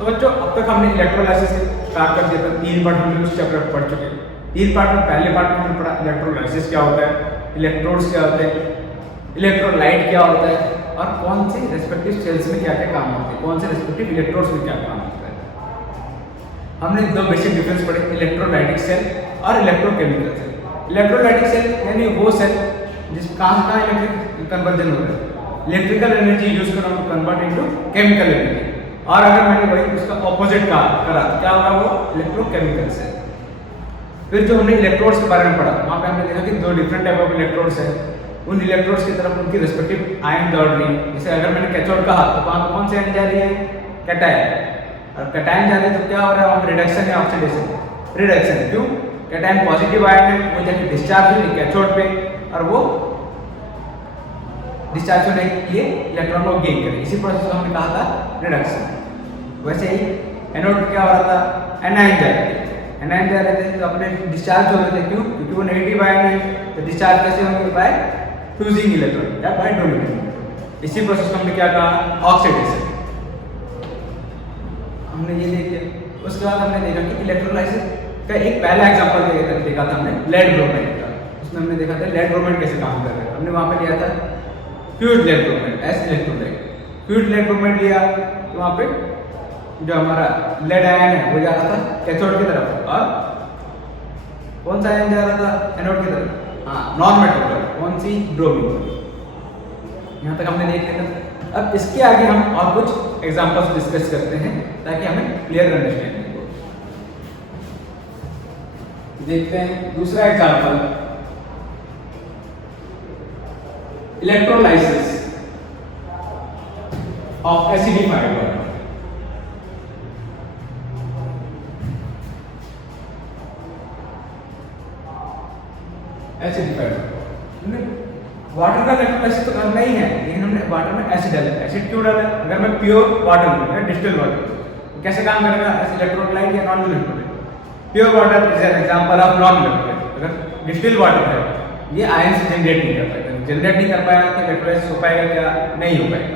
तो बच्चों अब तक हमने इलेक्ट्रोलाइसिस स्टार्ट कर दिया था। 3 पार्ट हमने उस चैप्टर पढ़ चुके हैं। 3 पार्ट में पहले पार्ट में हमने पढ़ा इलेक्ट्रोलाइसिस क्या होता है, इलेक्ट्रोड्स क्या होते हैं, इलेक्ट्रोलाइट क्या होता है और कौन से रेस्पेक्टिव सेल्स में क्या क्या काम होते हैं, कौन से रेस्पेक्टिव इलेक्ट्रोड्स में क्या काम होता है। हमने 2 बेसिक डिफरेंस पढ़े, इलेक्ट्रोलाइटिक सेल और इलेक्ट्रोकेमिकल सेल। इलेक्ट्रोलाइटिक सेल यानी वो सेल जिस कहाँ इलेक्ट्रिक कन्वर्जन हो रहा है, इलेक्ट्रिकल एनर्जी यूज कर रहा हूँ कन्वर्ट इनटू केमिकल एनर्जी। और अगर मैंने वही उसका ऑपोजिट करा तो क्या होगा, वो इलेक्ट्रोकेमिकल सेल। फिर जो हमने इलेक्ट्रोड्स के बारे में पढ़ा, वहाँ पे हमने देखा कि 2 डिफरेंट टाइप ऑफ इलेक्ट्रोड्स है। उन इलेक्ट्रोड्स की तरफ उनकी रेस्पेक्टिव आयन दौड़ रही है। जैसे अगर मैंने कैथोड कहा तो वहाँ पे कौन सी आयन जा रही है, कैटायन। और कैटायन जा रही है तो क्या हो रहा है, वहाँ पे रिडक्शन या ऑक्सीडेशन, रिडक्शन। क्यों, कैटायन पॉजिटिव आयन है, वो जाके डिस्चार्ज हुई कैथोड पे और वो डिस्चार्ज होने के लिए इलेक्ट्रॉन को गेन करे। इसी प्रोसेस को हमने कहा था रिडक्शन। वैसे ही एनोड क्या हो रहा था, एनायन जा रहे थे, एनायन जा रहे थे तो अपने डिस्चार्ज हो रहे थे। क्यों, क्योंकि वो नेगेटिव आयन है। तो डिस्चार्ज कैसे होंगे, बाय फ्यूजिंग इलेक्ट्रॉन या बाय डोनेटिंग। इसी प्रोसेस को हमने क्या कहा, ऑक्सीडेशन। हमने ये देख लिया। उसके बाद हमने देखा कि इलेक्ट्रोलाइसिस का एक पहला एग्जांपल देखा था हमने, लेड ब्रोमाइड का। उसमें हमने देखा था लेड ब्रोमाइड कैसे काम कर रहा है। हमने वहाँ पे लिया था fused lead bromide, as electrolyte. Fused lead bromide लिया तो वहाँ पे जो हमारा लेड आयन है वो जा रहा था कैथोड की तरफ और कौन सा आयन जा रहा था, एनोड की तरफ। हाँ, नॉन मेटल कौन सी, ब्रोमीन। यहाँ तक हमने देख लिया था। अब इसके आगे हम और कुछ एग्जांपल्स डिस्कस करते हैं ताकि हमें क्लियर अंडरस्टैंडिंग हो। देखते हैं दूसरा example, electrolysis of acidified water. Acidified water का इलेक्ट्रोलाइसिस तो करना ही है, लेकिन हमने वाटर में एसिड डाला। एसिड क्यों डाला, अगर मैं प्योर वाटर लूँ या डिस्टिल वाटर तो कैसे काम करेगा, इलेक्ट्रोलाइट या non electrolyte. Pure water is an example of non electrolyte. अगर डिस्टिल वाटर है, ये आयन से जनरेट नहीं कर पाएगा, जनरेट नहीं कर पाएगा तो इलेक्ट्रोलाइसिस हो पाएगा क्या, नहीं हो पाएगा।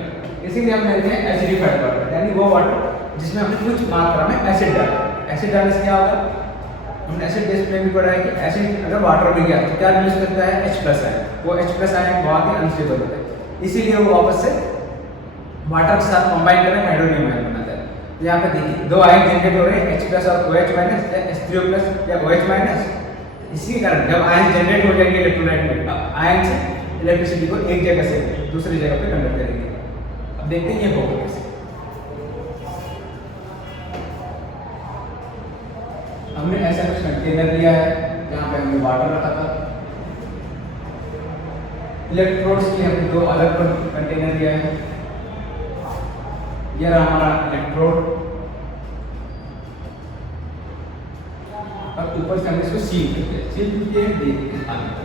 इसीलिए हम लेते हैं एसिडिफाइड वाटर, यानी वो वाटर जिसमें हमने कुछ मात्रा में एसिड डाला। एसिड डालने से क्या होगा, हमने एसिड बेस में भी पढ़ा है कि एसिड अगर वाटर में गया तो क्या रिलीज करता है, H+ आयन। वो H+ आयन बहुत ही अनस्टेबल होता है, इसीलिए वो वापस से वाटर के साथ कंबाइन करके हाइड्रोनियम आयन बनाता है। तो यहाँ पे देखिए 2 आयन जनरेट हो रहे हैं, H+ और OH- या H3O+ या OH-। इसी के कारण जब आयन जनरेट हो जाएंगे इलेक्ट्रोलाइट में, आयन से इलेक्ट्रिसिटी को एक जगह से दूसरी जगह पे कन्वर्ट करेंगे। अब देखते हैं ये होगा कैसे। हमने ऐसा कुछ कंटेनर लिया है जहाँ पे हमने वाटर रखा था। इलेक्ट्रोड्स के लिए हमने 2 अलग कंटेनर लिया है। यह रहा हमारा इलेक्ट्रोड और ऊपर से हमने इसको सील कर दिया। सील करके देखते हैं आगे।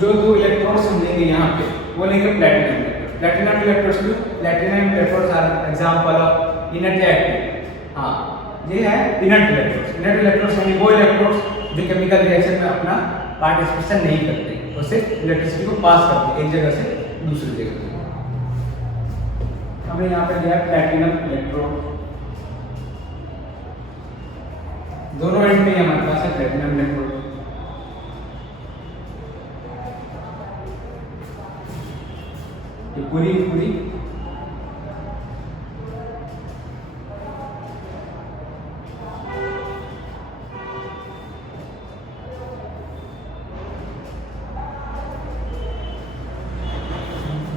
जो 2 इलेक्ट्रोड्स हम लेंगे यहाँ पे वो लेंगे प्लैटिनम। प्लैटिनम इलेक्ट्रोड्स क्यों, platinum electrodes are example of inert active. हाँ, ये है इनर्ट इलेक्ट्रोड्स। इनर्ट इलेक्ट्रोड्स यानी वो इलेक्ट्रोड्स जो केमिकल रिएक्शन में अपना पार्टिसिपेशन नहीं करते, वो सिर्फ इलेक्ट्रिसिटी को पास करते एक जगह से दूसरी जगह। हमें यहाँ पे लिया प्लैटिनम इलेक्ट्रोड, दोनों एंड पे हमारे पास है प्लैटिनम इलेक्ट्रोड। पूरी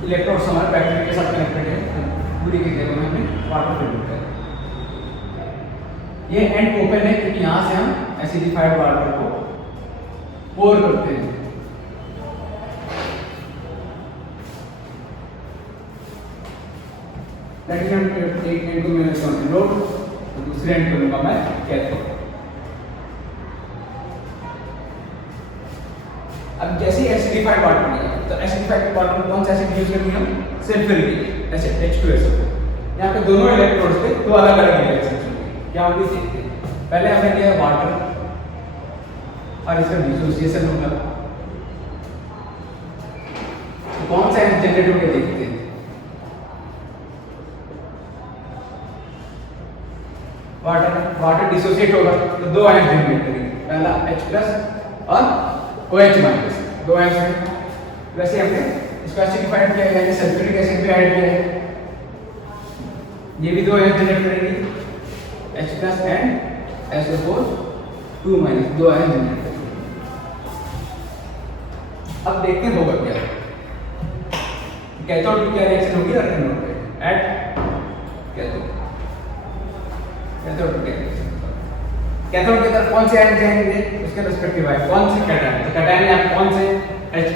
इलेक्ट्रोड्स हमारे बैटरी के साथ कनेक्टेड है। पूरी के जगह में हमने वाटर फिल किया है। ये एंड ओपन है क्योंकि यहाँ से हम एसिडिफाइड वाटर को पोर करते हैं। प्लैटिनम एक एंड को मैंने एनोड तो दूसरे एंड को लूंगा मैं कैथोड। अब जैसे एसिडिफाइड वाटर लिया तो एसिडिफाइड वाटर में कौन सा एसिड यूज करेंगे हम, सल्फ्यूरिक एसिड H2SO। यहाँ पे दोनों इलेक्ट्रोड्स पे 2 अलग-अलग रिएक्शंस होंगी। क्या होगी देखते हैं। पहले हमने लिया वाटर और इसका डिसोसिएशन होगा। तो कौन सा आयन जनरेट होकर देखते हैं। वाटर डिसोसिएट होगा तो दो आयन जनरेट करेंगे, पहला H+ और OH-, दो आयन हैं। वैसे हमने इसको एसिडिफाइड किया है, यानी सल्फ्यूरिक एसिड भी ऐड किया है, ये भी दो आयन जनरेट करेंगे, H+ एंड SO4 2-, दो आयन जनरेट करेंगे। अब देखते हैं होगा क्या। कैथोड की क्या रिएक्शन होगी और एनोड पे एट कैथोड की कैथोड की तरफ कौन से आयन जाएंगे उसके रिस्पेक्टिव है, कौन से कैटायन, तो कैटायन या कौन से H+।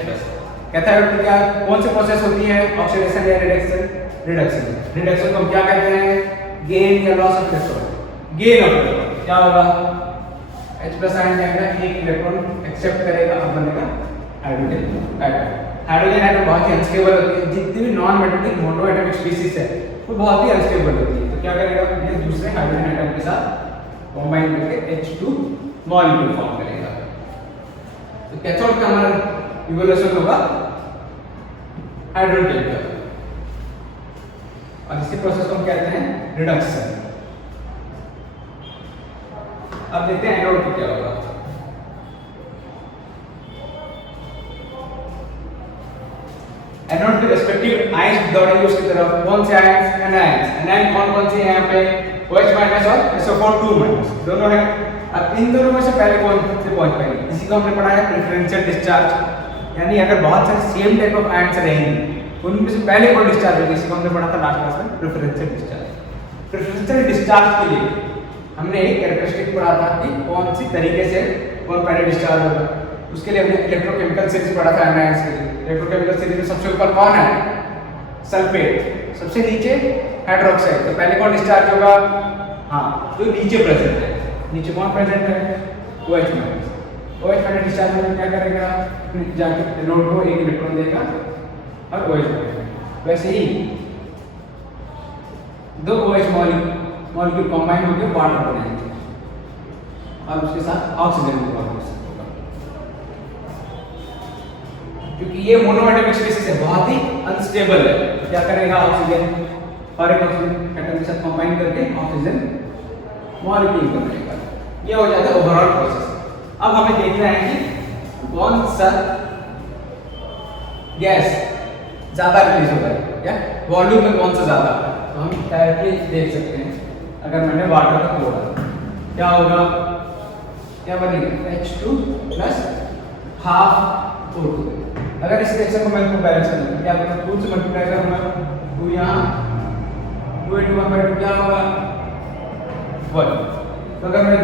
कैथोड की क्या कौन सी प्रोसेस होती है, ऑक्सीडेशन या रिडक्शन। रिडक्शन को हम क्या कहते हैं, गेन या loss of electron. Gain of electron क्या होगा, H+ आयन जाएगा, एक इलेक्ट्रॉन एक्सेप्ट करेगा और बनेगा हाइड्रोजन एटम। हाइड्रोजन एटम बहुत ही अनस्टेबल होती है, जितनी भी non metallic mono atomic species है वो बहुत ही अनस्टेबल होती है। तो क्या करेगा, ये दूसरे हाइड्रोजन एटम के साथ कंबाइन करके H2 मॉलिक्यूल फॉर्म करेगा। तो कैथोड का हमारा इवोल्यूशन होगा हाइड्रोजन का, और इसी प्रोसेस को हम कहते हैं रिडक्शन। अब देखते हैं एनोड क्या होगा। एनोड के रिस्पेक्टिव आयंस दौड़ेंगे उसकी तरफ, कौन से आयंस, एनायंस कौन से हैं यहाँ पे, OH- और SO4 2- दोनों है। अब इन दोनों में से पहले कौन से पहुंच पाएंगे, इसी को हमने पढ़ा है प्रेफरेंशियल डिस्चार्ज, यानी अगर बहुत सारे सेम टाइप ऑफ आयंस रहेंगे उनमें से पहले कौन डिस्चार्ज होगी, इसी को हमने पढ़ा था लास्ट क्लास में, प्रेफरेंशियल डिस्चार्ज। प्रेफरेंशियल डिस्चार्ज के लिए हमने एक कैरेक्टरिस्टिक पढ़ा था कि कौन सी तरीके से कौन पहले डिस्चार्ज होगा। उसके लिए हमने इलेक्ट्रोकेमिकल सीरीज पढ़ा था एनायंस के लिए। इलेक्ट्रोकेमिकल सीरीज में सबसे ऊपर कौन है, सल्फेट, सबसे नीचे हाइड्रोक्साइड। तो पहले कौन डिस्चार्ज होगा, हाँ जो नीचे प्रेजेंट है, नीचे कौन प्रेजेंट है, OH-। OH- डिस्चार्ज में क्या करेगा, जाके एनोड को एक इलेक्ट्रॉन देगा और OH बनेगा। वैसे ही दो OH मॉलिक्यूल कंबाइन होकर वाटर बनेंगे और उसके साथ ऑक्सीजन भी बॉन्ड होगा। क्योंकि ये मोनोएटॉमिक स्पीशीज है, बहुत ही अनस्टेबल है, क्या करेगा, ऑक्सीजन और एक ऑक्सीजन एटम के साथ कंबाइन करके ऑक्सीजन मॉलिक्यूल बनेगा। ये हो जाता है ओवरऑल प्रोसेस। अब हमें देखना है कि कौन सा गैस ज्यादा रिलीज हो रहा है या वॉल्यूम में कौन सा ज्यादा है। तो हम डायरेक्टली देख सकते हैं, अगर मैंने वाटर का तोड़ा क्या होगा, क्या बनेगा, H2 + ½ O2। अगर इस रिएक्शन को मैं इसको बैलेंस करूंगा, क्या होगा, 2 से मल्टीप्लाई करूंगा, 2 यहाँ 2 × 1/2 क्या होगा 1। तो अगर मैं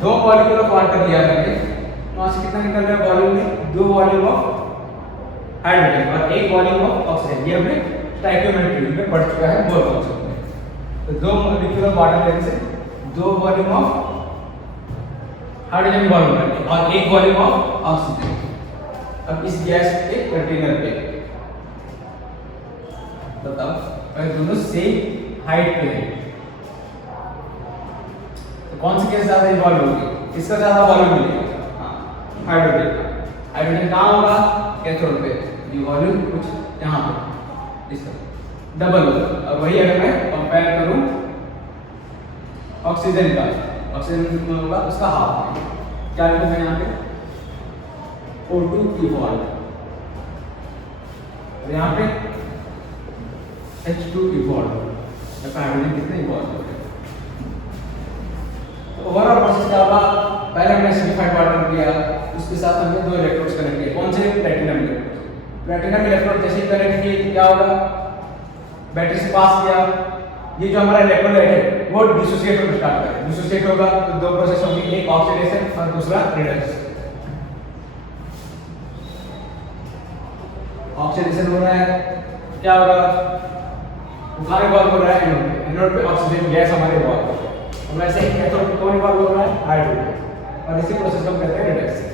दो मॉलिक्यूल ऑफ वाटर लिया करेंगे तो वहां से कितना निकल रहा है वॉल्यूम में, 2 वॉल्यूम ऑफ हाइड्रोजन और 1 वॉल्यूम ऑफ ऑक्सीजन। ये हमने स्टोइकियोमेट्री में पढ़ चुका है बोर कॉन्सेप्ट में। तो 2 मॉलिक्यूल ऑफ वाटर लेने से 2 वॉल्यूम ऑफ हाइड्रोजन वॉल्यूम और 1 वॉल्यूम ऑफ ऑक्सीजन। अब इस गैस के कंटेनर पे बताओ, अगर दोनों सेम हाइट पे हैं तो कौन सी गैस ज्यादा इवॉल्व होगी, इसका ज्यादा वॉल्यूम मिलेगा, हाँ हाइड्रोजन। हाइड्रोजन कहाँ होगा, कैथोड पे, ये वॉल्यूम कुछ यहाँ पे इसका डबल होगा। अब वही अगर मैं कंपेयर करूं ऑक्सीजन का, ऑक्सीजन कितना होगा, उसका हाफ। क्या लिखूंगा यहाँ पे, O2 इवॉल्व, और यहाँ पे H2 इवॉल्व। हाइड्रोजन कितने इवॉल्व हो गए। तो ओवरऑल प्रोसेस क्या होगा, पहले हमने एसिडिफाइड वाटर लिया, उसके साथ हमने 2 इलेक्ट्रोड्स कनेक्ट किए, कौन से, प्लैटिनम इलेक्ट्रोड। प्लैटिनम इलेक्ट्रोड जैसे ही कनेक्ट किए क्या होगा, बैटरी से पास किया, ये जो हमारा इलेक्ट्रोलाइट है वो डिसोसिएट होना स्टार्ट करेगा। डिसोसिएट होगा तो 2 प्रोसेस होंगी, एक ऑक्सीडेशन और दूसरा रिडक्शन। ऑक्सीडेशन हो रहा है, क्या होगा, कहाँ इवॉल्व हो रहा है, एनोड पे ऑक्सीजन गैस हमारे इवॉल्व हो रहा है। और वैसे ही कैथोड पे कौन इवॉल्व हो रहा है, हाइड्रोजन, और इसी प्रोसेस को हम कहते हैं रिडक्शन।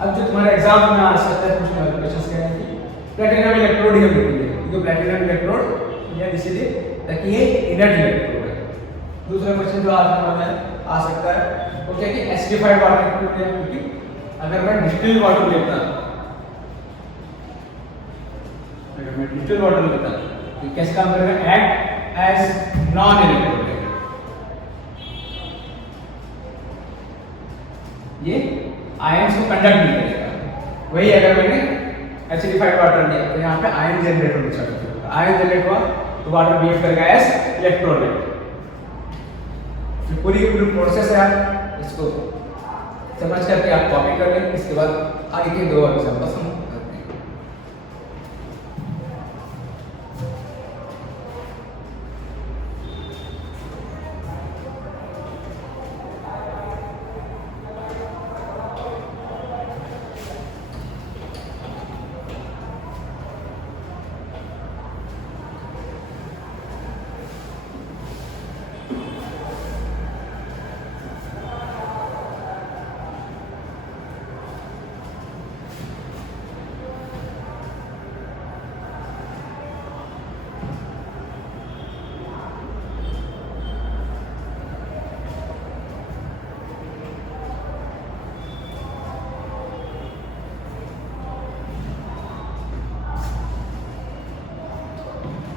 अब जो तुम्हारे एग्जाम में आ सकता है कुछ क्वेश्चंस कह रहे हैं कि प्लैटिनम इलेक्ट्रोड ही हम लिखेंगे, क्योंकि प्लैटिनम इलेक्ट्रोड या इसलिए ताकि ये इनर्ट इलेक्ट्रोड है। दूसरा क्वेश्चन जो आज वाला है आ सकता है। वो क्या कि एसिडिफाइड वाटर लिक्विड है, क्योंकि अगर मैं डिस्टिल्ड वाटर लेता तो कैसे काम करेगा, एक्ट एज नॉन इलेक्ट्रोलाइट, ये आयंस को कंडक्ट नहीं करेगा। वही अगर मैंने एसिडिफाइड वाटर लिया तो यहाँ पे आयन जनरेट होना चालू होगा, आयन जनरेट हुआ तो वाटर बिहेव करेगा एज इलेक्ट्रोलाइट। जो पूरी की पूरी प्रोसेस है, आप इसको समझ करके आप कॉपी कर लें। इसके बाद आगे के दो एग्जांपल्स हम करते हैं।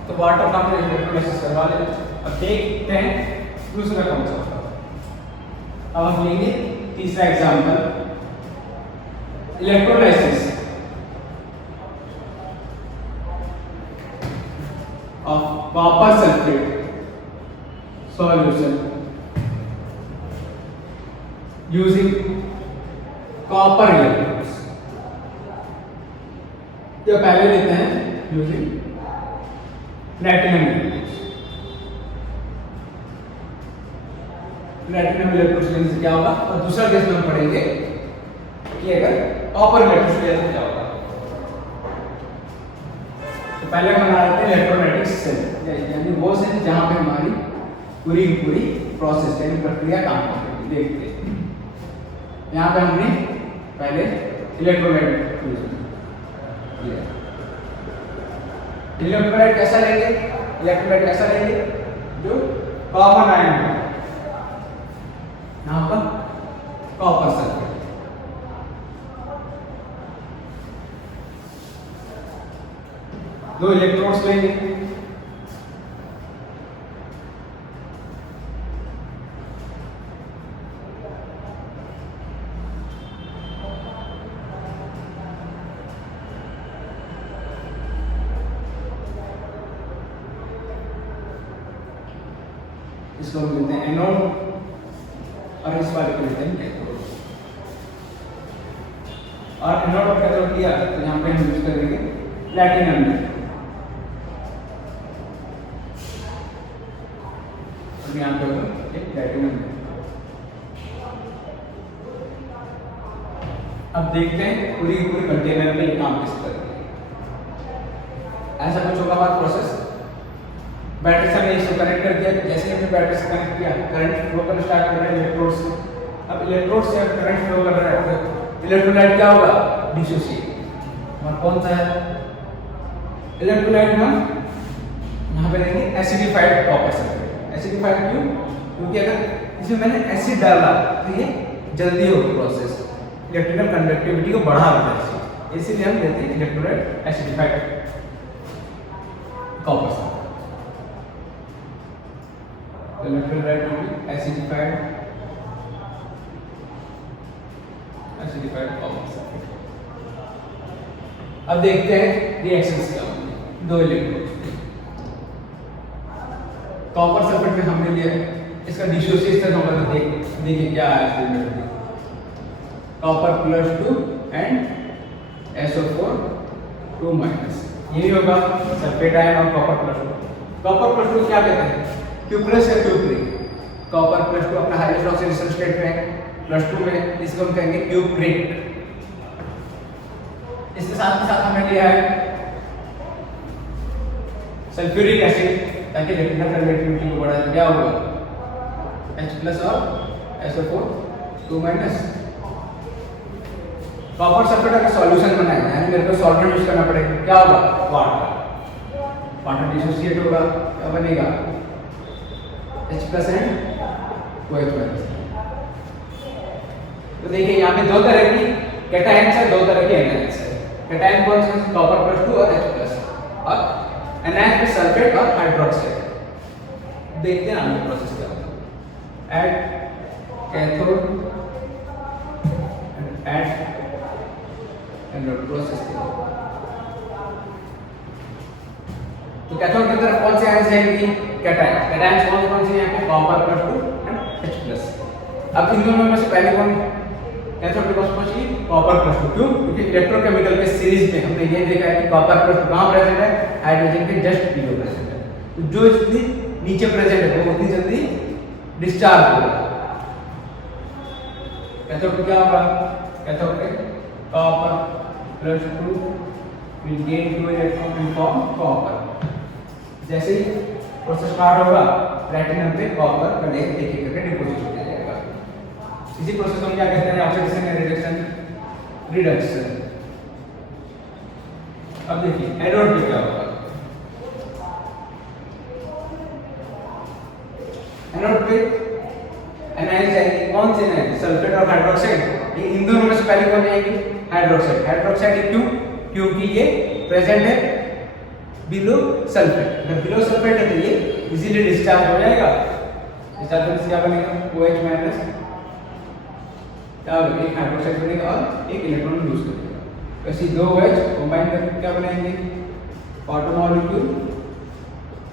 तो वाटर का हमने इलेक्ट्रोलाइसिस करवा लिया। अब देखते हैं दूसरा कौन सा होगा। अब हम लेंगे तीसरा example, electrolysis of copper sulphate solution using copper electrodes. तो पहले लेते हैं using platinum electrodes. Platinum electrodes लेने से क्या होगा, और दूसरा केस में हम पढ़ेंगे कि अगर कॉपर इलेक्ट्रोड्स लेने से क्या होगा। तो पहले हम बना लेते हैं इलेक्ट्रोलाइटिक सेल, यानी वो सेल जहां पे हमारी पूरी पूरी प्रोसेस यानी प्रक्रिया काम करती है। देखते हैं यहाँ पे हमने पहले इलेक्ट्रोलाइट यूज किया। इलेक्ट्रोलाइट कैसा लेंगे, इलेक्ट्रोलाइट कैसा लेंगे जो कॉमन आयन है, यहाँ पर कॉपर सल्फेट। दो इलेक्ट्रोड्स लेंगे, इसको हम लेते हैं एनोड और इस वाले को लेते हैं कैथोड। और एनोड और कैथोड किया तो यहाँ पे हम यूज करेंगे प्लैटिनम और यहाँ पे होगा एक प्लैटिनम। अब देखते हैं पूरी पूरी कंटेनर में ये काम कैसे करेंगे। ऐसा कुछ होगा हमारा प्रोसेस। बैटरी से हमने इसको कनेक्ट कर दिया, जैसे हमने बैटरी से कनेक्ट किया करंट फ्लो करना स्टार्ट कर रहा है इलेक्ट्रोड से। अब इलेक्ट्रोड से करंट फ्लो कर रहा है तो इलेक्ट्रोलाइट क्या होगा, डिसोसिएट। और कौन सा है इलेक्ट्रोलाइट, हम यहाँ पे देंगे एसिडिफाइड कॉपर सल्फेट। एसिडिफाइड क्यों, क्योंकि अगर इसमें मैंने एसिड डाला तो ये जल्दी होगी प्रोसेस, इलेक्ट्रिकल कंडक्टिविटी को बढ़ा देता है, इसीलिए हम देते हैं electrolyte acidified copper sulphate. Electrolyte will be acidified copper sulphate. अब देखते हैं रिएक्शंस क्या होंगे। दो इलेक्ट्रोड कॉपर सल्फेट में हमने लिया, इसका डिसोसिएशन होगा तो देखिए क्या है। कॉपर +2 एंड SO4 2 माइनस, यही होगा सल्फेट आयन और कॉपर +2। कॉपर +2 क्या कहते हैं, Q+ है क्यूप्रिक। कॉपर +2 अपना हाईएस्ट ऑक्सीडेशन स्टेट में +2 में, इसको हम कहेंगे क्यूप्रिक। इसके साथ हमने लिया है सल्फ्यूरिक एसिड, ताकि इलेक्ट्रिकल कंडक्टिविटी को बढ़ाए तो क्या होगा H+ और SO4 2 माइनस। कॉपर सल्फेट का सॉल्यूशन बनाया है, यानी मेरे को सॉल्वेंट यूज करना पड़ेगा, क्या होगा वाटर। वाटर डिसोसिएट होगा, क्या बनेगा H+ एंड OH-। तो देखिए यहाँ पे दो तरह की कैटायंस है, दो तरह के एनायंस है। कैटायन कौन से? कॉपर प्लस 2 और H प्लस, और एनायंस में सल्फेट और हाइड्रोक्साइड। देखते हैं आगे प्रोसेस क्या होता है। At cathode at anode process क्या होगा। तो कैथोड की तरफ कौन से आयन जाएंगे? कैटायन। कैटायन कौन से हैं? Copper plus 2 and H plus. अब इन दोनों में से पहले कौन कैथोड के पास पहुंची? Copper plus 2। क्यों? क्योंकि इलेक्ट्रोकेमिकल के सीरीज में हमने ये देखा है कि कॉपर प्लस 2 कहां प्रेजेंट है? हाइड्रोजन के जस्ट बिलो प्रेजेंट है। तो जो जितनी नीचे प्रेजेंट है वो उतनी जल्दी डिस्चार्ज होगा। कैथोड पे क्या होगा? कैथोड पे copper plus 2 will gain 2 electron and form copper। जैसे ही प्रोसेस स्टार्ट होगा प्लैटिनम पे कॉपर का लेयर एक एक करके डिपॉजिट होता जाएगा। इसी प्रोसेस को हम क्या कहते हैं? ऑक्सीडेशन या रिडक्शन, रिडक्शन। अब देखिए एनोड पे क्या होगा। एनोड पे एनायंस जाएगी। कौन से एनायंस? सल्फेट और हाइड्रोक्साइड। ये इन दोनों में से पहले कौन जाएगी? हाइड्रोक्साइड। हाइड्रोक्साइड क्यों? क्योंकि ये प्रेजेंट है बिलो सल्फेट। अगर बिलो सल्फेट है तो ये इजीली डिस्चार्ज हो जाएगा। डिस्चार्ज होने से क्या बनेगा? OH माइनस क्या बनेगा? एक हाइड्रोक्साइड बनेगा और एक इलेक्ट्रॉन लूज कर देगा। ऐसे दो OH कंबाइन करके क्या बनाएंगे? Water molecule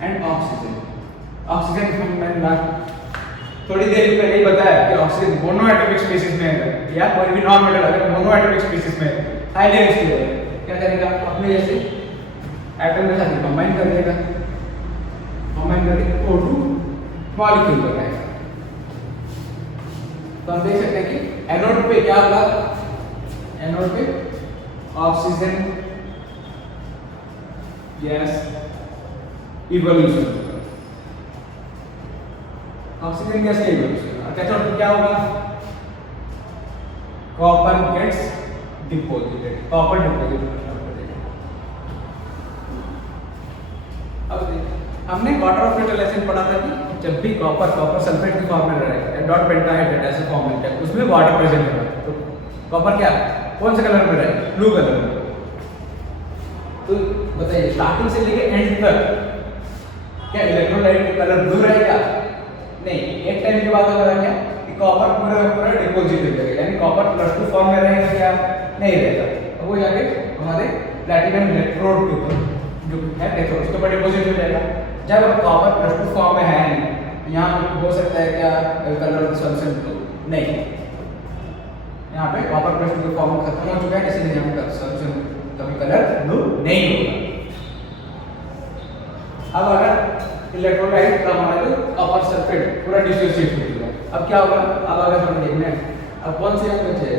and oxygen. Oxygen मैंने थोड़ी देर पहले ही बताया कि ऑक्सीजन मोनोएटॉमिक स्पीशीज में है या कोई भी नॉन मेटल अगर मोनोएटॉमिक स्पीशीज में हाईली अनस्टेबल है, क्या करेगा? अपने जैसे एटम के साथ कंबाइन कर देगा, कंबाइन करके O2 मॉलिक्यूल बनाएगा। तो हम देख सकते हैं कि एनोड पे क्या होगा? एनोड पे ऑक्सीजन गैस इवोल्यूशन होगा। ऑक्सीजन गैस का इवोल्यूशन। और कैथोड पे क्या होगा? Copper gets deposited, copper deposit. अब हमने क्वार्टर ऑफ मेटल लेसन पढ़ा था कि जब भी कॉपर सल्फेट की फॉर्म में रहेगा, डॉट पेंटाहाइड्रेट ऐसे फॉर्म में है, उसमें वाटर प्रेजेंट होगा। तो कॉपर क्या कौन से कलर में रहेगा? ब्लू कलर में। तो बताइए स्टार्टिंग से लेके एंड तक क्या इलेक्ट्रोलाइट का कलर ब्लू रहेगा? नहीं, एक टाइम के बाद होगा क्या कि कॉपर पूरा डिपॉजिट हो जाएगा, यानी कॉपर प्लस 2 फॉर्म में रहेगा क्या? नहीं रहेगा। तो वो जाके हमारे प्लैटिनम इलेक्ट्रोड के ऊपर जो है कैथोड उसके ऊपर डिपॉजिट हो जाएगा। जब कॉपर प्लस 2 फॉर्म में है नहीं, यहाँ पे हो सकता है क्या कलर सॉल्यूशन ब्लू? नहीं, यहाँ पे कॉपर प्लस 2 फॉर्म खत्म हो चुका है, इसलिए यहाँ पे सॉल्यूशन कभी कलर ब्लू नहीं होगा। अब अगर इलेक्ट्रोलाइट का हमारा जो कॉपर सल्फेट पूरा डिसोसिएट हो चुका है, अब क्या होगा? अब अगर हम देखना है अब कौन से यहाँ बचे?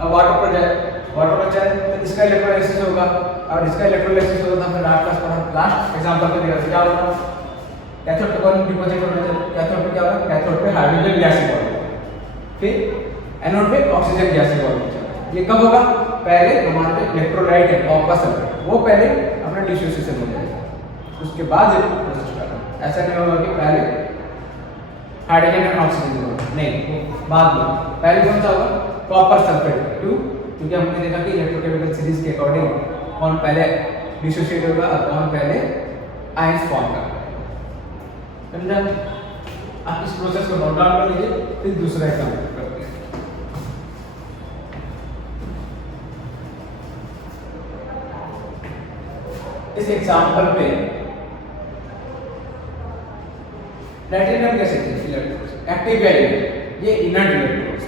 अब वाटर पर जाए, वाटर पर जाए तो इसका इलेक्ट्रोलाइसिस होगा, और इसका इलेक्ट्रोलाइसिस होगा तो हमने लास्ट एग्जांपल में देखा क्या होगा? कैथोड पे कौन डिपॉजिट होना चाहिए? कैथोड पे क्या होगा? कैथोड पे हाइड्रोजन गैस इवॉल्व, फिर एनोड पे ऑक्सीजन गैस इवॉल्व। ये कब होगा? पहले हमारे पे इलेक्ट्रोलाइट है कॉपर सल्फेट, वो पहले अपना डिसोसिएशन हो जाएगा, उसके बाद ये प्रोसेस स्टार्ट होगा। ऐसा नहीं होगा कि पहले हाइड्रोजन और ऑक्सीजन होगा, नहीं, बाद में। पहले कौन सा होगा? Copper sulphate. क्यों? क्योंकि हमने देखा कि इलेक्ट्रोकेमिकल सीरीज के अकॉर्डिंग कौन पहले डिसोसिएट होगा और कौन पहले आयंस फॉर्म करेगा। समझा? आप इस प्रोसेस को नोट डाउन कर लीजिए, फिर दूसरा एग्जांपल करते हैं। इस एग्जांपल पे प्लैटिनम कैसे इलेक्ट्रोड्स एक्टिव एलिमेंट, ये इनर्ट इलेक्ट्रोड्स,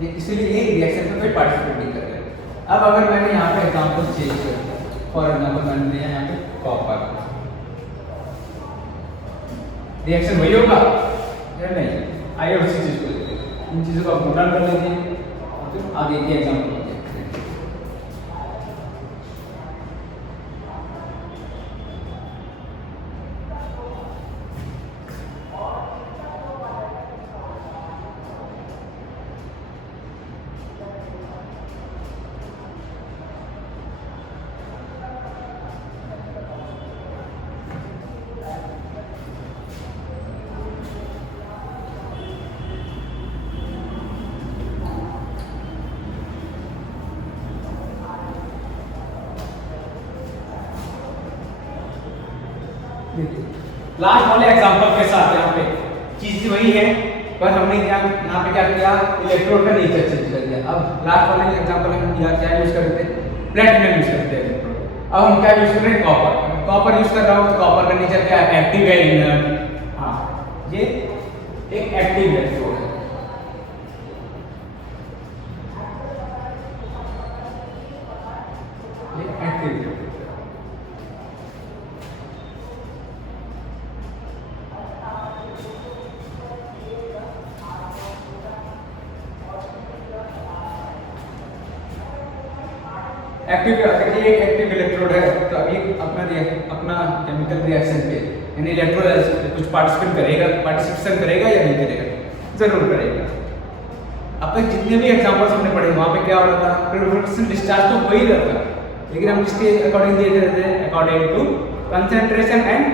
ये इसीलिए ये रिएक्शन में कोई पार्टिसिपेट नहीं कर रहे। अब अगर मैंने यहाँ पे एग्जांपल चेंज कर दिया, फॉर एग्जांपल मैंने दिया यहाँ पे कॉपर, रिएक्शन वही होगा या नहीं? आइए उसी चीज को देखते हैं। इन चीजों को आप नोट डाउन कर लीजिए, फिर आगे के एग्जांपल देखते हैं। लास्ट वाले एग्जांपल के साथ यहाँ पे चीज वही है, पर हमने यहाँ पे क्या किया, इलेक्ट्रोड का नेचर चेंज कर दिया। अब लास्ट वाले एग्जांपल हम क्या यूज करते हैं, प्लेटिनम यूज करते हैं इलेक्ट्रोड। अब हम क्या यूज कर रहे हैं, कॉपर। कॉपर यूज कर रहा हूँ तो कॉपर का नेचर क्या है, एक्टिव है, इनर्ट। हाँ, ये एक एक्टिव इलेक्ट्रोड है। ये एक्टिव इलेक्ट्रोड। एक्टिव, अगर ये एक एक्टिव इलेक्ट्रोड है तो अभी अपना केमिकल रिएक्शन पे यानी इलेक्ट्रोलाइसिस पे कुछ पार्टिसिपेशन करेगा या नहीं करेगा, जरूर करेगा। अब तक जितने भी एग्जांपल्स हमने पढ़े वहां पे क्या हो रहा था, रिडक्शन डिस्चार्ज तो हो ही रहा था, लेकिन हम किसके अकॉर्डिंग दिए थे, according to concentration and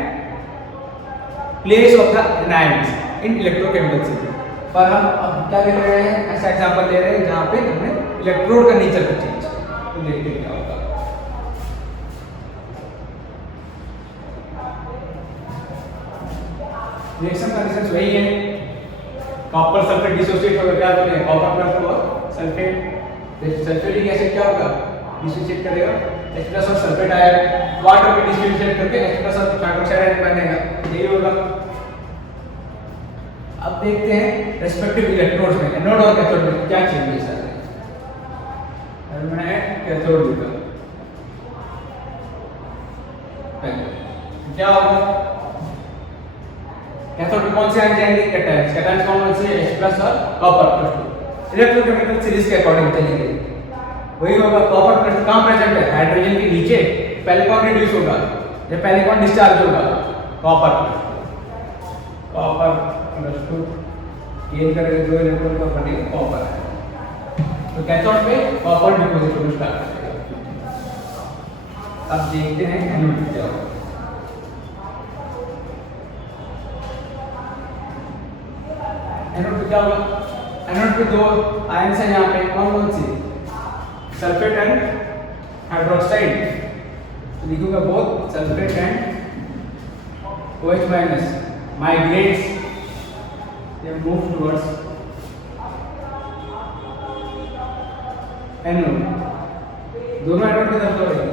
place of the anions in electrochemical system. पर हम अब क्या ले रहे हैं, ऐसा एग्जांपल ले रहे हैं जहां पे हमने इलेक्ट्रोड का नेचर को चेंज किया, तो देखते हैं क्या होगा। रिएक्शन कंडीशंस वही है, कॉपर सल्फेट डिसोसिएट होगा, क्या बोलते हैं, कॉपर प्लस और सल्फेट। सल्फ्यूरिक एसिड क्या होगा, डिसोसिएट करेगा, H+ और सल्फेट आयन वाटर में डिसोसिएट करके H+ और हाइड्रोक्साइड आयन बनेगा, यही होगा। अब देखते हैं रेस्पेक्टिव इलेक्ट्रोड्स में एनोड और कैथोड में क्या चेंजेस आते हैं। अब मैंने कैथोड लिखा, क्या होगा, कैथोड में कौन से आयन जाएंगे, कैटायंस। कैटायंस कौन से, H+ और कॉपर+2। इलेक्ट्रोकेमिकल सीरीज के अकॉर्डिंग चलेंगे, वही होगा। कॉपर+ कहां प्रेजेंट है, हाइड्रोजन के नीचे, पहले कौन रिड्यूस होगा, जब पहले कौन डिस्चार्ज होगा, कॉपर+2 गेन करेंगे, दो इलेक्ट्रॉन का बनेगा कॉपर। तो कैथोड पे कॉपर डिपॉजिट होना स्टार्ट करेगा। अब देखते हैं एनोड में क्या होगा। एनोड पे क्या होगा, एनोड पे दो आयंस हैं यहाँ पे, कौन कौन सी, सल्फेट एंड हाइड्रोक्साइड। तो लिखूंगा both sulphate and OH- migrates, they move towards anode. दोनों एनोड की तरफ दौड़ेंगे,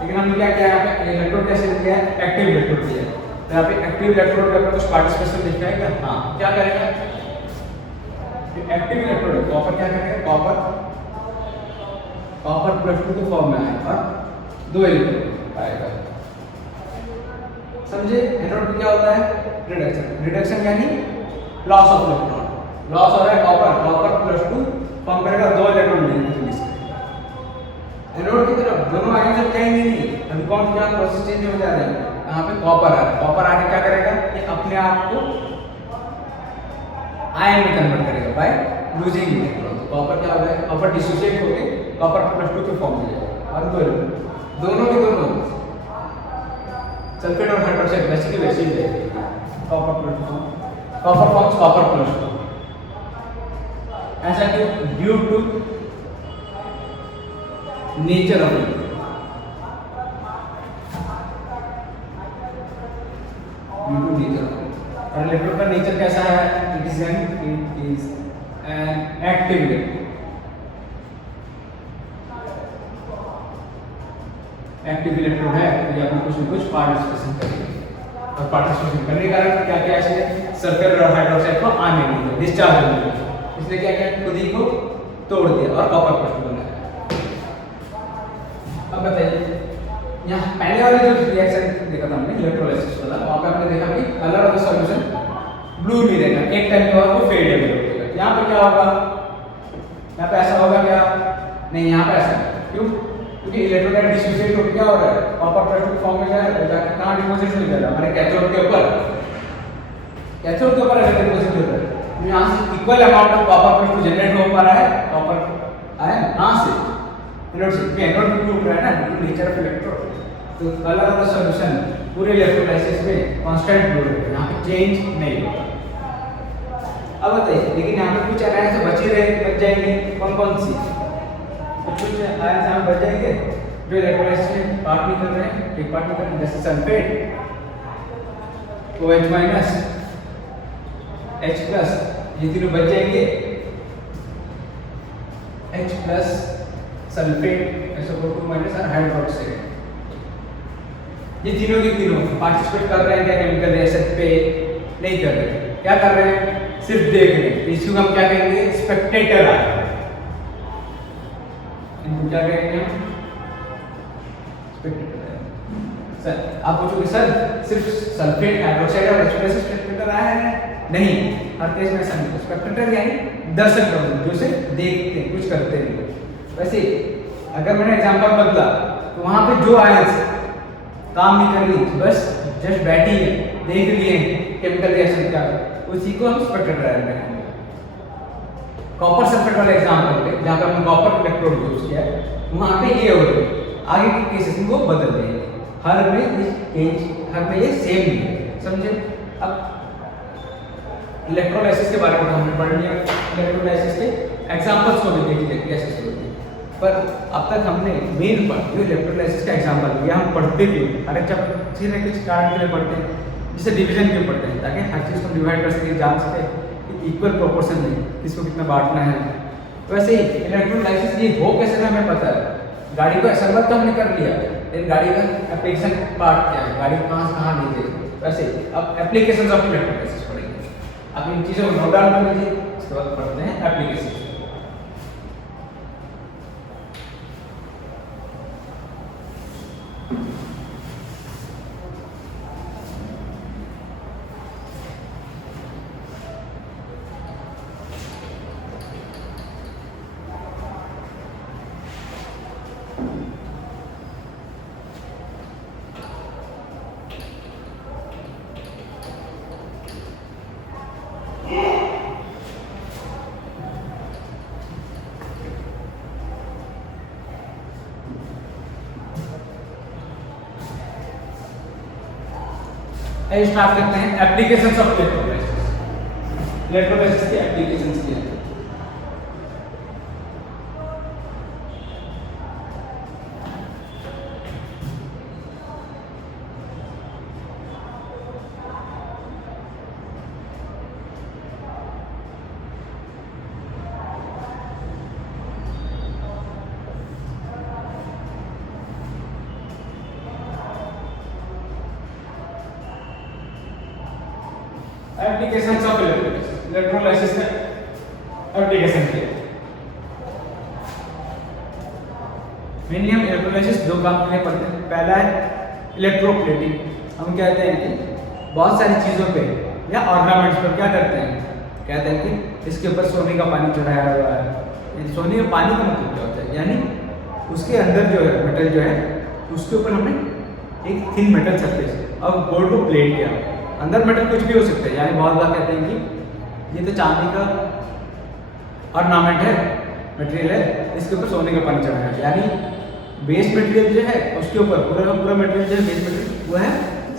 लेकिन हमने क्या किया, यहाँ पे इलेक्ट्रोड कैसे दिया है, एक्टिव इलेक्ट्रोड दिया है। तो यहाँ पे एक्टिव इलेक्ट्रोड का कुछ पार्टिसिपेशन दिख रहा है क्या, हाँ, क्या करेगा, एक्टिव इलेक्ट्रोड कॉपर क्या करेगा, कॉपर+2 के फॉर्म में आएगा और दो इलेक्ट्रोड आएगा। समझे, एनोड में क्या होता है, रिडक्शन। रिडक्शन यानी लॉस ऑफ इलेक्ट्रॉन, लॉस हो रहा है कॉपर+2 फॉर्म करेगा, दो इलेक्ट्रॉन रिलीज करेगा। एनोड की तरफ दोनों आयन सब जाएंगे नहीं, अभी कौन क्या प्रोसेस चेंज हो जा रहा है, यहाँ पे कॉपर आ रहा है, कॉपर आके क्या करेगा, ये अपने आप को आयन में कन्वर्ट करेगा बाय लूजिंग इलेक्ट्रॉन। तो कॉपर क्या हो रहा है, कॉपर डिसोसिएट होके कॉपर+2 के फॉर्म में जाएगा, और दोनों के दोनों सल्फेट और हाइड्रोक्साइड वैसे की वैसे ही रहेगी, कॉपर+2 कॉपर फॉर्म्स कॉपर+2। ऐसा क्यों, due to nature of electrode, due to nature. और इलेक्ट्रोड का नेचर कैसा है, it is an active electrode. Active electrode है तो ये अपने कुछ न कुछ पार्टिसिपेशन करेंगे, और पार्टिसिपेशन करने के कारण क्या क्या ऐसे सल्फर और हाइड्रोक्साइड को आने नहीं दिया, डिस्चार्ज होने दिया, इसलिए क्या क्या खुद ही को तोड़ दिया और कॉपर+2 बनाया। अब बताइए, यहाँ पहले वाले जो रिएक्शन देखा था हमने इलेक्ट्रोलाइसिस वाला, वहाँ पे हमने देखा कि colour of the solution blue नहीं रहेगा, एक टाइम के बाद वो फेडेबल हो जाएगा। यहाँ पे क्या होगा, यहाँ पे ऐसा होगा क्या, नहीं, यहाँ पे ऐसा क्यों, क्योंकि इलेक्ट्रोलाइट डिसोसिएट होकर क्या हो रहा है, कॉपर+2 फॉर्म में जाके कहाँ डिपॉजिट हो जा रहा है, हमारे कैथोड के ऊपर, कैथोड के ऊपर अगर डिपॉजिट हो रहा है, तो यहाँ से इक्वल अमाउंट ऑफ कॉपर+2 जनरेट हो पा रहा है, कॉपर आयन यहाँ से एनोड से, एनोड में क्यों हो रहा है ना, due to nature of electrode. तो कलर ऑफ द सॉल्यूशन पूरे इलेक्ट्रोलाइसिस में कांस्टेंट ब्लू रहेगा, यहाँ पे चेंज नहीं होगा। अब बताइए, लेकिन यहाँ पे कुछ आयन से बचे रहे, बच जाएंगे, कौन कौन सी, कुछ आयन यहाँ बच जाएंगे जो इलेक्ट्रोलाइसिस में पार्ट नहीं कर रहे हैं, एक पार्ट नहीं कर रहे हैं, जैसे सल्फेट ओ H माइनस H प्लस, ये तीनों बच जाएंगे, H plus sulphate SO2 minus hydroxide. ये तीनों के तीनों पार्टिसिपेट कर रहे हैं क्या केमिकल रिएक्शन पे? नहीं कर रहे। क्या कर रहे हैं? सिर्फ देख रहे हैं। इसको हम क्या कहेंगे? स्पेक्टेटर आ रहे हैं। इनको क्या कहेंगे? स्पेक्टेटर। सर आप पूछोगे सर सिर्फ सल्फेट हाइड्रोक्साइड और H प्लस स्पेक्टेटर आया है? नहीं, हर केस में ऐसा नहीं। स्पेक्टेटर यानी दर्शक जो उसे देखते हैं, कुछ करते नहीं। वैसे अगर मैंने एग्जांपल बदला तो वहां पे जो आयंस काम नहीं कर रही, बस जस्ट बैठी है, देख लिए केमिकल रिएक्शन क्या है, उसी को हम स्पेक्टेटर आयन कहेंगे। कॉपर सल्फेट वाला एग्जांपल पे जहां पर हमने कॉपर इलेक्ट्रोड यूज किया है, वहां पे ये हो रही है। आगे के केसेस में वो बदल देंगे। हर में ये सेम नहीं है, समझे? अब इलेक्ट्रोलाइसिस के बारे में हमने पढ़ लिया, इलेक्ट्रोलाइसिस के एग्जांपल्स को भी देख लिया कैसे शुरू होती है। पर अब तक हमने मेन पार्ट जो इलेक्ट्रोलाइसिस का एग्जांपल लिया, हम पढ़ते क्यों? हर एक चैप्टर किसी न किसी कारण के लिए पढ़ते हैं, जिसे डिवीजन क्यों पढ़ते हैं? ताकि हर चीज़ को डिवाइड कर सके, जान सके कि इक्वल प्रोपोर्शन में किसको कितना बांटना है। वैसे ही इलेक्ट्रोलाइसिस ये हो कैसे रहा हमें पता है। गाड़ी को असेंबल तो हमने कर लिया, लेकिन गाड़ी का एप्लीकेशन पार्ट क्या है, गाड़ी कहाँ कहाँ ले जाए। वैसे अब एप्लीकेशंस ऑफ इलेक्ट्रोलाइसिस पढ़ेंगे। अब इन चीज़ों को नोट डाउन कर लीजिए, उसके बाद पढ़ते हैं एप्लीकेशन। स्टार्ट करते हैं एप्लीकेशंस ऑफ इलेक्ट्रोलाइसिस। इलेक्ट्रोलाइसिस की एप्लीकेशंस क्या है? Applications of electrolysis. इलेक्ट्रोलाइसिस का एप्लीकेशन क्या है? मेनली हम इलेक्ट्रोलाइसिस दो काम के लिए पढ़ते हैं। पहला है इलेक्ट्रोप्लेटिंग। हम कहते हैं कि बहुत सारी चीज़ों पे या ऑर्नामेंट्स पर क्या करते हैं, कहते हैं कि इसके ऊपर सोने का पानी चढ़ाया हुआ है। सोने का पानी का मतलब क्या होता है? यानी उसके अंदर जो है मेटल जो है उसके ऊपर हमने एक थिन मेटल सरफेस, अब गोल्ड को प्लेट किया। अंदर मेटल कुछ भी हो सकता है, यानी बहुत बार कहते हैं कि ये तो चांदी का ऑर्नामेंट है, मटेरियल है, इसके ऊपर सोने का पानी चढ़ाया है। यानी बेस मटेरियल जो है उसके ऊपर पूरा का पूरा मटेरियल जो है बेस मटेरियल वो है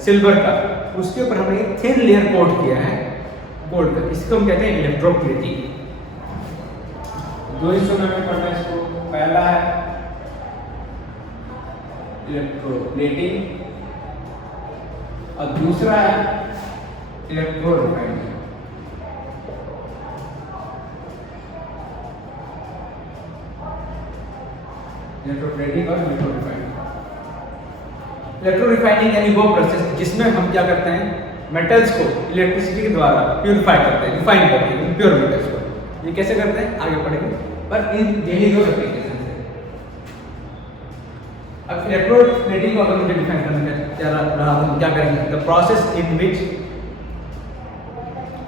सिल्वर का, उसके ऊपर हमने एक थिन लेयर कोट किया है गोल्ड का। इसको हम कहते हैं इलेक्ट्रोप्लेटिंग। दो हिस्सों में हमें पढ़ना है इसको। पहला है इलेक्ट्रोप्लेटिंग और दूसरा है इलेक्ट्रो रिफाइनिंग। इलेक्ट्रोप्लेटिंग और इलेक्ट्रो रिफाइनिंग। इलेक्ट्रो रिफाइनिंग यानी वो प्रोसेस जिसमें हम क्या करते हैं, मेटल्स को इलेक्ट्रिसिटी के द्वारा प्यूरिफाई करते हैं, रिफाइन करते हैं प्योर मेटल्स को। ये कैसे करते हैं आगे पढ़ेंगे, पर इन यही दो एप्लीकेशन है। अब इलेक्ट्रोप्लेटिंग को अगर मुझे डिफाइन करना है हम क्या करेंगे, the process in which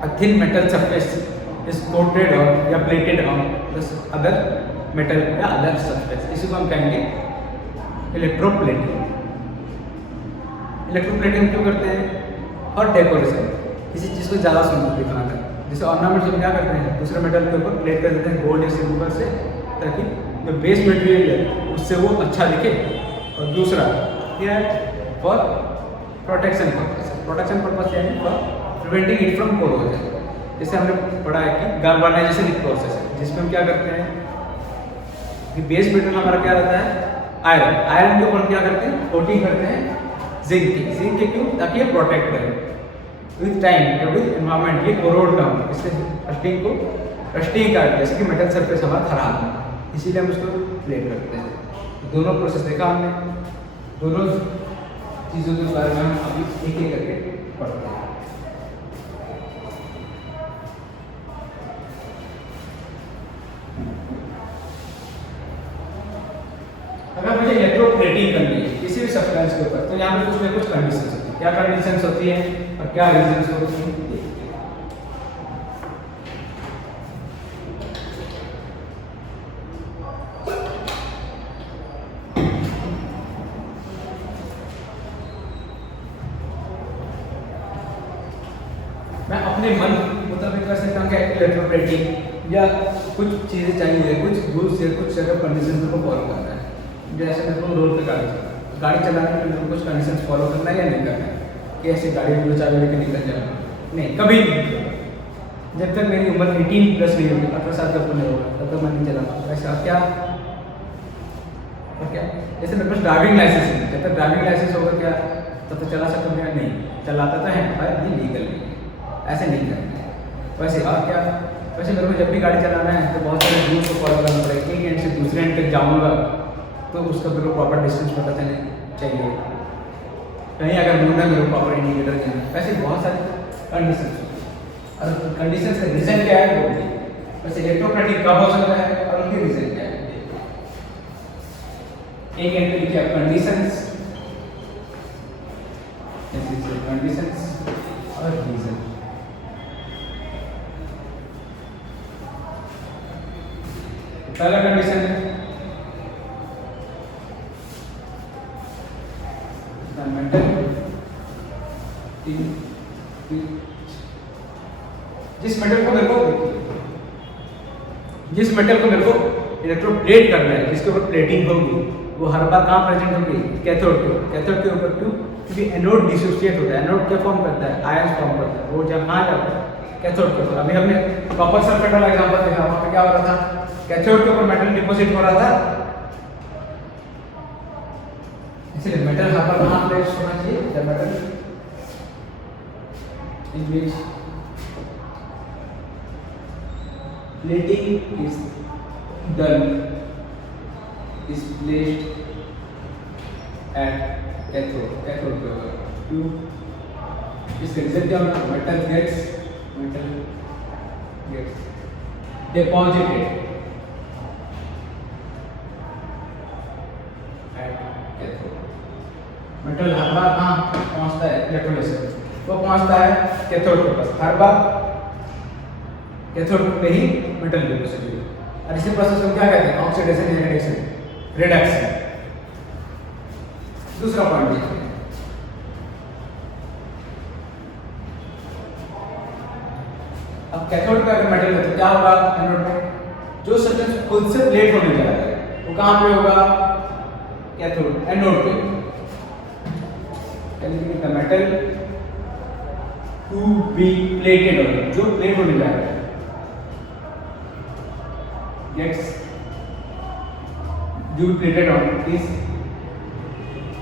a thin metal surface is coated on या plated on this other metal या other surface, इसी को हम कहेंगे इलेक्ट्रोप्लेटिंग। इलेक्ट्रोप्लेटिंग क्यों करते हैं? और डेकोरेशन, किसी चीज़ को ज़्यादा सुंदर दिखाना। जैसे ऑर्नामेंट हम क्या करते हैं, दूसरे मेटल के ऊपर प्लेट कर देते हैं गोल्ड या सिल्वर से, ताकि जो बेस मटेरियल है उससे वो अच्छा दिखे। और दूसरा क्या है, for protection purpose. Protection purpose यानी for preventing it from corrosion. जैसे हमने पढ़ा है कि गाल्वानाइजेशन एक प्रोसेस है जिसमें हम क्या करते हैं कि बेस मेटल हमारा क्या रहता है, आयरन। आयरन के ऊपर हम क्या करते हैं, कोटिंग करते हैं जिंक की। जिंक के क्यों? ताकि ये प्रोटेक्ट करे। विद टाइम या विद एनवायरमेंट ये कोरोड डाउन, इससे रस्टिंग का जैसे कि मेटल सरफेस हमारा खराब है, इसीलिए हम उसको प्लेट करते हैं। दोनों प्रोसेस देखा हमने, दोनों चीज़ों के बारे में हम अभी एक एक करके पढ़ते हैं। अगर मुझे इलेक्ट्रोप्लेटिंग करनी है किसी भी सब्सटेंस के ऊपर, तो यहाँ पे कुछ ना कुछ कंडीशंस होती है। क्या कंडीशंस होती है और क्या रीजंस होती है? मैं अपने मन मुताबिक कर सकता हूँ कि इलेक्ट्रोप्लेटिंग या कुछ चीज़ें चाहिए, कुछ रूल्स या कुछ जगह कंडीशन को फॉलो करना है। जैसे मेरे को रोड पे गाड़ी चलाने के लिए कुछ कंडीशंस फॉलो करना है या नहीं करना है, कि ऐसे गाड़ी में चाबी लेके निकल जाना, नहीं, कभी नहीं। जब तक मेरी उम्र 18 प्लस नहीं होगी, 18 साल का नहीं होगा, तब तक मैं नहीं चलाऊंगा। वैसे क्या और क्या, जैसे मेरे पास ड्राइविंग लाइसेंस है, जब तक ड्राइविंग लाइसेंस होगा क्या तब तक चला सकता हूँ? नहीं, चलाता तो है पर ये लीगल नहीं है, ऐसे नहीं करना है। वैसे और क्या, वैसे मेरे को जब भी गाड़ी चलाना है तो बहुत सारे रूल्स को फॉलो करना पड़ेगा। एक एंड से दूसरे एंड तक जाऊँगा तो उसका मेरे को प्रॉपर डिस्टेंस पता चलना चाहिए। कहीं अगर मुड़ना मेरे को प्रॉपर इंडिकेटर देना, वैसे बहुत सारे कंडीशन और कंडीशन का रीज़न क्या है वो भी। वैसे इलेक्ट्रोप्लेटिंग कब हो सकता है और उनके रीज़न क्या है। एक एंड पे लिखिए कंडीशंस, कंडीशंस और रीज़न। पहला कंडीशन है मेटल जिस मेटल को मेरे को इलेक्ट्रोप्लेट करना है, जिसके ऊपर प्लेटिंग होगी, वो हर बार कहाँ प्रेजेंट होगी? कैथोड के ऊपर। क्यों? क्योंकि एनोड डिसोसिएट होता है। एनोड क्या फॉर्म करता है? आयंस फॉर्म करता है। वो जहाँ जाता है कैथोड के ऊपर। अभी हमने कॉपर सल्फेट वाला एग्जांपल देखा, वहाँ पे क्या हो रहा था? कैथोड के ऊपर मेटल डिपॉजिट हो रहा था, इसलिए मेटल हर बार कहाँ प्लेट होना चाहिए? The metal in which plating is done is placed at cathode के ऊपर। क्यों? इसका रिजल्ट क्या होगा? Metal gets deposited at cathode। Metal हर बार कहाँ पहुँचता है? इलेक्ट्रोलाइसिस वो पहुँचता है कैथोड के पास। हर बार कैथोड पे ही मेटल डिपॉजिट होता है। और इसी प्रोसेस को क्या कहते हैं? ऑक्सीडेशन या रिडक्शन। दूसरा पॉइंट देखिए, अब कैथोड पे अगर मेटल है तो क्या होगा? एनोड में जो सब्सटेंस खुद से प्लेट होने जा रहा है वो कहाँ पे होगा? कैथोड एनोड पे। The metal to be plated on, जो प्लेट होने जा रहा है gets जो plated on is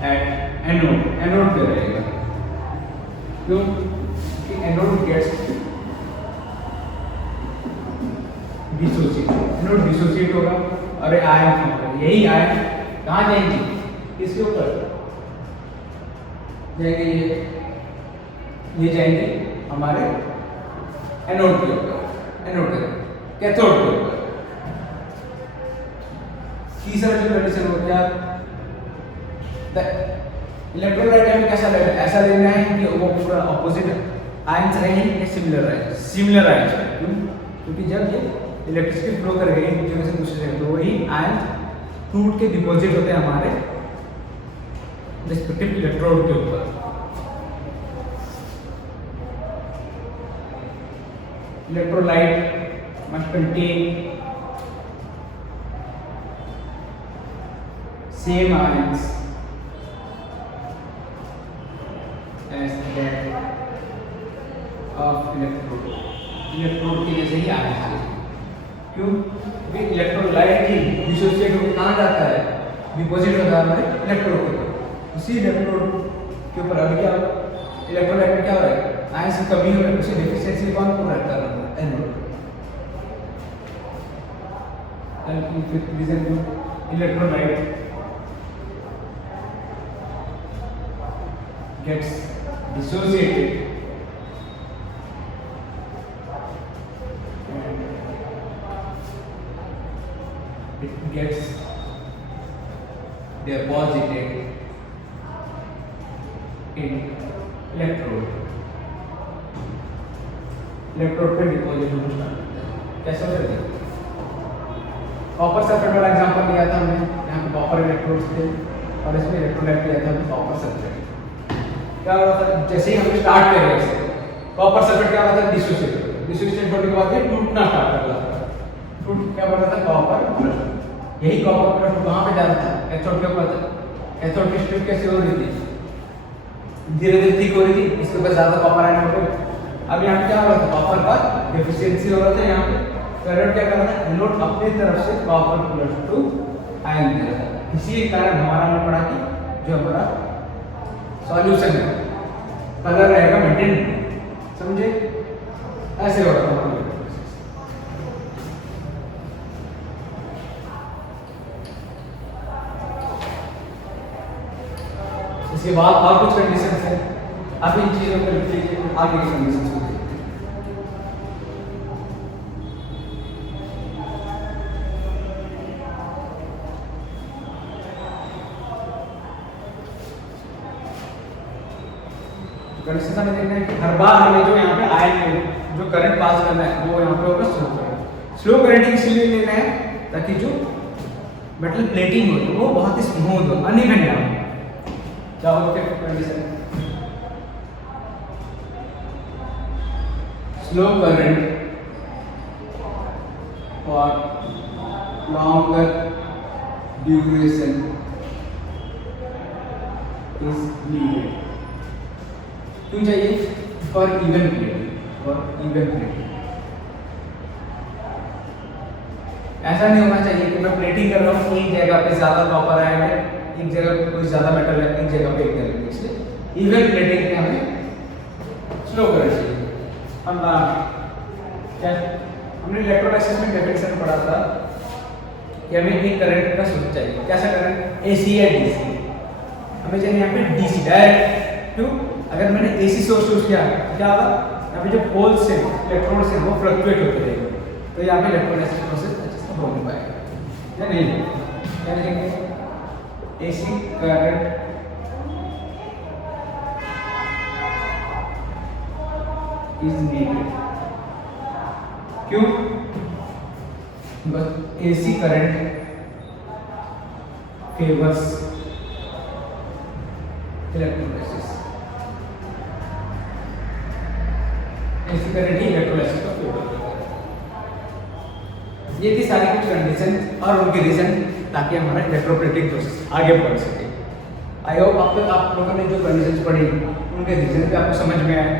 at anode पे रहेगा। क्यों? कि एनोड गेट्स डिसोसिएट होगा और आयन फॉर्म होगा। यही आयन कहाँ जाएंगे? इसके ऊपर जाएंगे, ये जाएंगे हमारे एनोड के ऊपर, कैथोड के ऊपर। तीसरा जो कंडीशन हो गया, इलेक्ट्रोलाइट में कैसा लेना है? ऐसा लेना है कि वो पूरा ऑपोजिट आयंस रहे या सिमिलर आयंस। क्यों? क्योंकि जब ये इलेक्ट्रिसिटी फ्लो करेगी एक जगह से दूसरी जगह, तो वही आयंस टूट के डिपॉजिट होते हैं हमारे रिस्पेक्टिव इलेक्ट्रोड के ऊपर। Electrolyte must contain same ions as that of electrode के जैसे ही आयंस है। क्यों? क्योंकि इलेक्ट्रोलाइट ही डिसोसिएट होकर कहाँ जाता है? डिपॉजिट होता है हमारे इलेक्ट्रोड के ऊपर। उसी इलेक्ट्रोड के ऊपर अभी क्या इलेक्ट्रोलाइट में क्या हो रहा है? आयन की कमी हो उसे डेफिशिएंसी कौन पूरा करना है anode. Fifth reason electrolyte gets dissociated and it gets deposited in electrode पे डिपॉजिट होना स्टार्ट होता है। कैसे होता है? कॉपर सल्फेट वाला एग्जांपल लिया था हमने, यहाँ पे कॉपर इलेक्ट्रोड्स थे और इसमें इलेक्ट्रोलाइट लिया था कॉपर सल्फेट। क्या होता है जैसे ही हम स्टार्ट कर रहे हैं कॉपर सल्फेट क्या होता है डिसोसिएट होने के बाद ये टूटना स्टार्ट कर जाता है। टूट क्या बनता था कॉपर प्लस। यही कॉपर प्लस कहां पे जाता था कैथोड के ऊपर। कैथोड की स्ट्रिप कैसे हो रही थी धीरे धीरे ठीक हो रही थी इसके ऊपर ज्यादा कॉपर आयन हो गए। अब यहाँ क्या हो रहा था कॉपर का डेफिशिएंसी हो रहा था। यहाँ पे करंट क्या कर रहा था एनोड अपनी तरफ से कॉपर प्लस टू आयन दे रहा था। इसी कारण हमारा हमने पढ़ा कि जो हमारा सॉल्यूशन है कलर रहेगा मेंटेन। समझे ऐसे होता है। इसके बाद और कुछ कंडीशंस है आप इन चीजों को लिख लीजिए आगे की कंडीशंस को। कंडीशन हमें देखना है कि हर बार हमें जो यहाँ पे आयन में जो करंट पास करना है वो यहाँ पे होगा स्लो करंट। स्लो करंट इसलिए लेना है ताकि जो मेटल प्लेटिंग होती है वो बहुत ही स्मूथ हो अनइवन ना हो। क्या होता है condition slow current for longer duration is needed. क्यों चाहिए? For even plating. ऐसा नहीं होना चाहिए कि मैं प्लेटिंग कर रहा हूँ एक जगह पे ज्यादा कॉपर आयन है एक जगह पे कोई ज्यादा मेटल है एक जगह पे एकदम है। इसलिए इवन प्लेटिंग में हमें स्लो करना चाहिए। हम क्या हमने इलेक्ट्रोलाइसिस में डेफिनेशन पढ़ा था कि हमें एक करंट का सोर्स चाहिए। कैसा करंट? एसी या डीसी। हमें चाहिए यहाँ पे डीसी डायरेक्ट। क्यों? अगर मैंने एसी सोर्स यूज किया क्या होगा यहाँ पे जो पोल्स है इलेक्ट्रॉन्स है वो फ्लक्चुएट होते रहेंगे तो यहाँ पे इलेक्ट्रोलाइसिस प्रोसेस अच्छे से हो नहीं पाएगा या नहीं। क्या लिखेंगे? AC current is needed. क्यों? बस AC current favours electrolysis. AC current ही इलेक्ट्रोलाइसिस का फेवर करता है। ये थी सारी कुछ कंडीशन और उनके रीजन ताकि हमारा इलेक्ट्रोप्लेटिंग प्रोसेस आगे बढ़ सके। आई होप आप लोगों ने जो कंडीशंस पढ़ी उनके रीजन भी आपको समझ में आए।